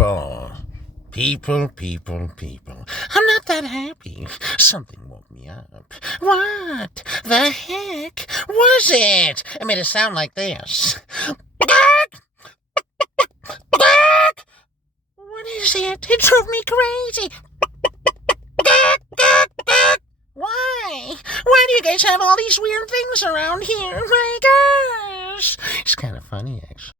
People. People. I'm not that happy. Something woke me up. What the heck was it? It made a sound like this. What is it? It drove me crazy. Why? Why do you guys have all these weird things around here? My gosh. It's kind of funny, actually.